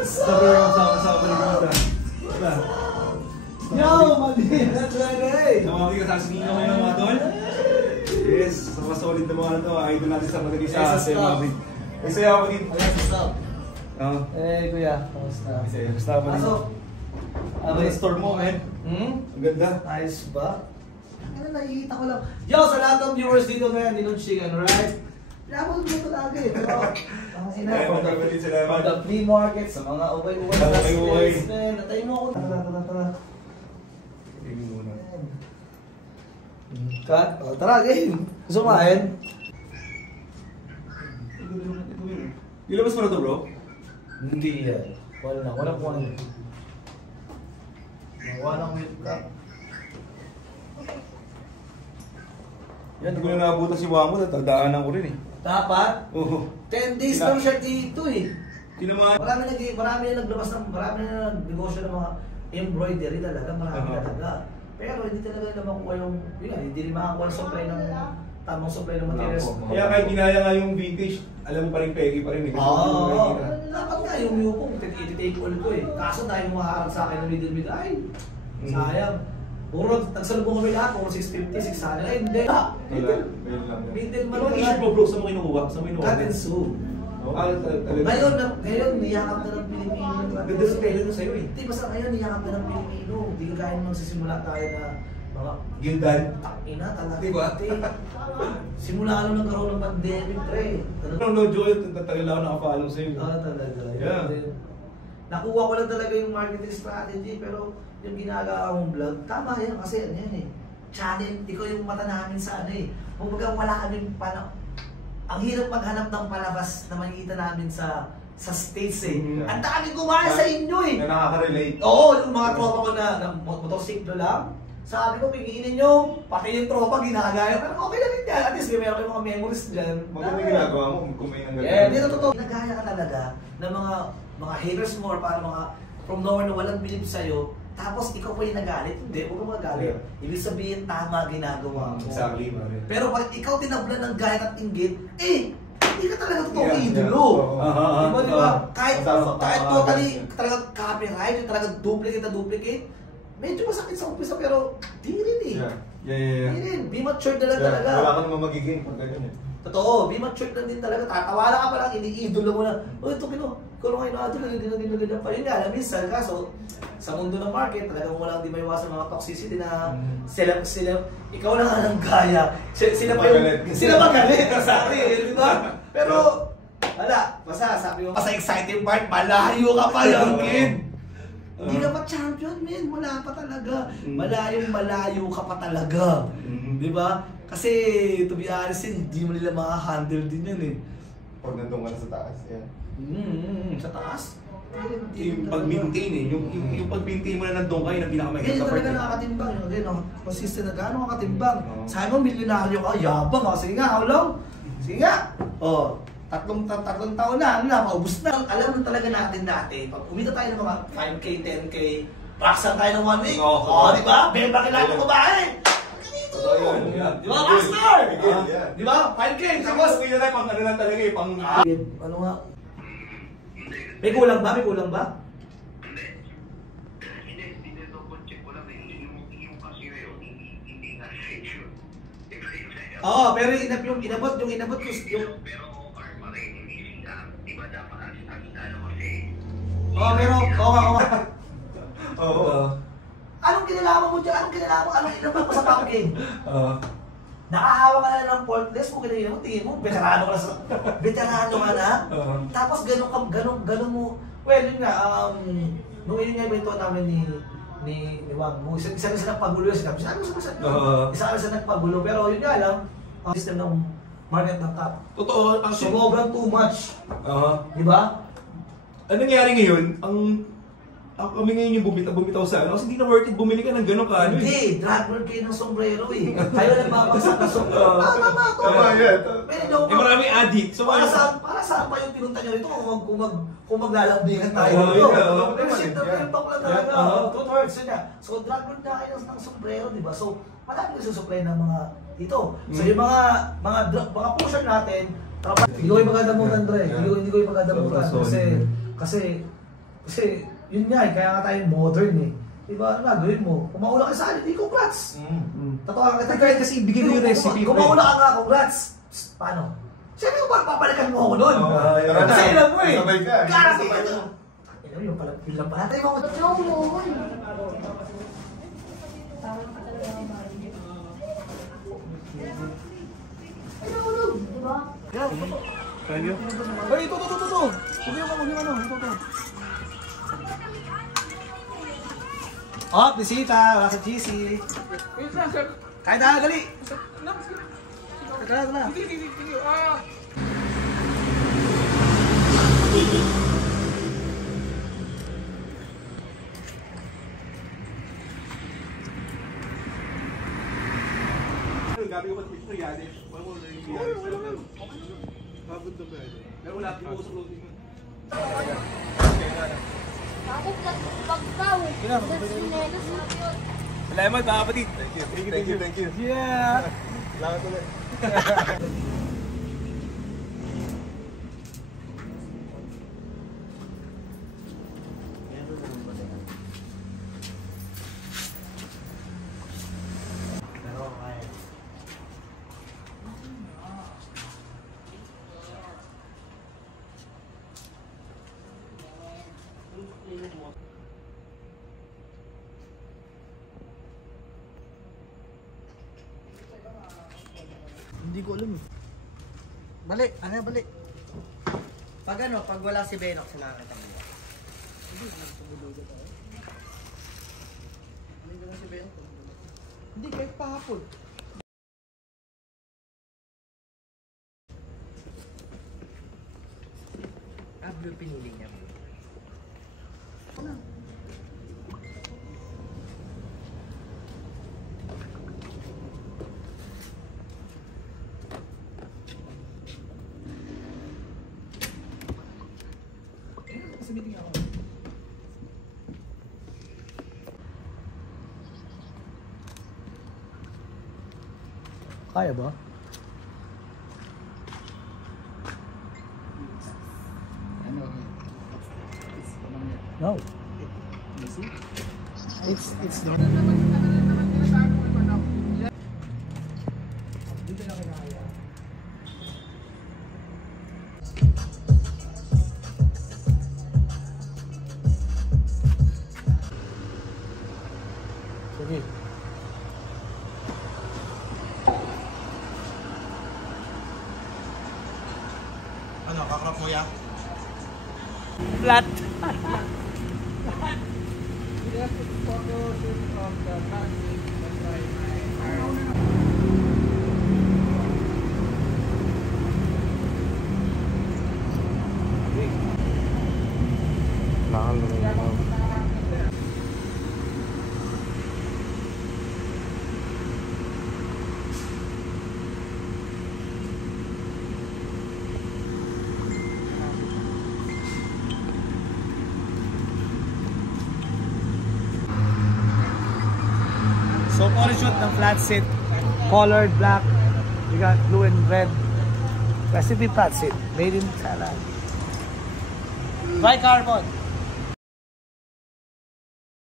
Sabi mo sama-sama rin kita. Basta. Yo, mali! That's right! Namamali ka sa sinino ngayon mga tol? Yes, sa mga solid na mga to. Idol natin sa madali sa atin. Ay, saya ako din. What's up? Eh, kuya. Kamusta? Gusto mo din. Ano yung store mo, man? Ang ganda. Ayos ba? Ano, nakikita ko lang. Yo, sa lahat ng viewers dito ngayon, Ninong Chicken, right? Pinapagod mo ito lagi. Pero, for the flea market, sa mga uway-uway na sales, man. Natayin mo ako. Tara. Tingin muna. Cut? O, tara, game. Gusto kumain? Ilabas mo na to, bro? Hindi yan. Walang kumain. Walang milk cup. Yan, hindi ko na nakabutan si Wamo. Tatadaanan ko rin eh. Dapat? Oo. 10 days lang siya dito eh. Kinumahan. Marami na naglabas ng, marami na nagnegosyo ng mga embroidery talaga, marami talaga. Pero hindi talaga nila makuha yung, hindi rin makakuha ng supply ng, tamang supply ng materials. Kaya kahit ginaya nga yung vintage, alam mo pa rin pegi pa rin eh. Oo. Dapat nga yung Yukong, iti-take all ko eh. Kaso dahil maharap sa akin ng middle, ay, sayang. Puro, nagsalubong kami lahat, puro 650, 600, ay hindi. Middle man lang. Ano t-shirt mo bro, saan mo kinukuha? Saan mo kinukuha? Cut and sew. Ngayon, niyakap na ng Pilipino. Ganda sa pele nun sa'yo eh. Hindi, basta ngayon, niyakap na ng Pilipino. Hindi ka kaya nang sisimula tayo na mga Gildan. Ina talaga. Diba? Simula ano nagkaroon ng pandemic, pre. No joy, tatagal ako nakapaalam sa'yo. Talaga. Yeah. Nakuha ko lang talaga yung marketing strategy, pero yung ginagawa mong vlog, tama yan kasi ano yan eh. Channel, ikaw yung mata namin sa ano eh. Kumbaga wala kaming ang hirap maghanap ng palabas na makikita namin sa States eh. Ang daming gumaya sa inyo eh. Na nakaka-relate. Oo, yung mga tropa ko na motorsiklo lang. Sabi ko, kikiinin nyo, pati yung tropa ginagaya. Pero okay lang din yan. At least may meron kayong mga memories dyan. Maganda yung ginagawa mo, kumain ng ganda. Yeah, hindi na totoo. Ginagaya ka talaga ng mga haters mo or para mga from nowhere na walang believe sa'yo. Tapos ikaw pa yung nagalit. Hindi, huwag kang magalit. Ibig sabihin, tama ginagawa mo. Exactly, pare. Pero pag ikaw tinabla ng gaya at inggit, hindi ka talaga totoong idolo. Diba? Kahit totally talaga copyright, yung talaga duplicate, medyo masakit sa umpisa pero di rin eh. Yeah. Di rin. Be matured na lang talaga. Wala ka naman magiging pag ganyan eh. Totoo, be matured lang din talaga. Tatawala ka pa lang, iniidolo mo na. Ito ikaw lang kayo na pa. Yun nga, alam minsan, kaso sa mundo ng market, talagang walang di maiwasan mga toxicity na sila, ikaw lang ang gaya. Sila magalit. Sorry, di ba? Pero, wala. Basta, sabi mo, sa exciting part, malayo ka pa yung kid. Hindi ka pa champion, man. Wala pa talaga. Malayo ka pa talaga. Di ba? Kasi, to be honest, hindi mo nila maka-handle din yan eh. Pag nandun ka na sa taas, yan. Sa taas? Yung pag-maintain eh. Yung pag-maintain mo na nandun kayo na pinakamahirap sa part. Ganyan talaga nakakatimbang. Consistent na gano'n kakatimbang. Sabi mo, milyonaryo ka, yabang ha. Sige nga, how long? Sige nga. Tatlong taon na, maubos na. Alam mo talaga natin dati, pag umita tayo ng mga 5K, 10K, baksan tayo ng 1 week. Di ba? Bemba kailangan ko bahay. Di ba, master? Di ba? 5K. Tapos, kaya na pang ano lang talaga eh, pang... Ano nga? May kulang ba? Hindi double check ko lang yung kasi yun, hindi nga section. Oo, pero inabot ko yung... Pero karma rin, hindi sila. Di ba dapat ang ano kasi... pero, oo. Oo. Anong kinalaman mo dyan? Anong inabot mo sa packing? Nakahawa ka na ng faultless mo, tingin mo, veterano ka na. Tapos ganun mo, well, yun nga, nung yun nga yung namin ni Wang Mu, isa na siya nagpagulo yun, isa na nagpagulo, pero yun nga lang, ang system ng market ng top. Totoo, ang sobrang too much. Di ba? Ano nangyari ngayon? Kami ngayon yung bumitaw sa ano, kasi hindi na worth it bumili ka ng gano'n ka. Hindi, dragword kayo ng sombrero eh. Kayo nagbabagsak ng sombrero. Tama yan. Pero maraming addict. So, para saan pa yung pinunta nyo rito kung maglalambingan tayo rito. Pero shit, na lang talaga. Two words yun nga. So, dragword na kayo ng sombrero, di ba? So, marami nagsusupply ng mga dito. So, yung mga pusher natin, hindi ko yung magadamutan, Dre. Hindi ko yung magadamutan. Kasi, Kasi, yun nga kaya nga tayo modern eh. Diba, ano gagawin mo? Kung mauna ka sa akin, hindi congrats. Tatawa ka Kahit kasi ibigay mo yung recipe. Kung mauna ka nga, congrats. Paano? Siyempre kung paano papalikan mo ako nun? Kasi alam mo eh. Karating ka to. Yung pala, yun lang pala. Tayo mo. Thank you. Ay, ito. Huwag yung ano, ito. Oh, bisita. Wala sa GC. Kahit na, dali. Ito na. Gabi ko pati ito yan. Wala mo na yung yan. Pagod na ba yan? Pero wala, pinuusok lang din. Bakit pagkaw? Sinelas na yun. Salamat mga kapatid. Thank you. Yeah. Salamat ulit. Hindi ko alam eh. Bali, ano yung bali? Pag ano, pag wala si Benok, sinakita mo. Hindi, kahit pahapon. Blue pinili niya. Kaya ba? No. It's not. Dito na kinakaya. Sige. Ano, kakrap mo ya? Flat. So, photo shoot ng flat seat, colored black, we got blue and red. Recipe flat seat, made in Thailand. Dry carbon.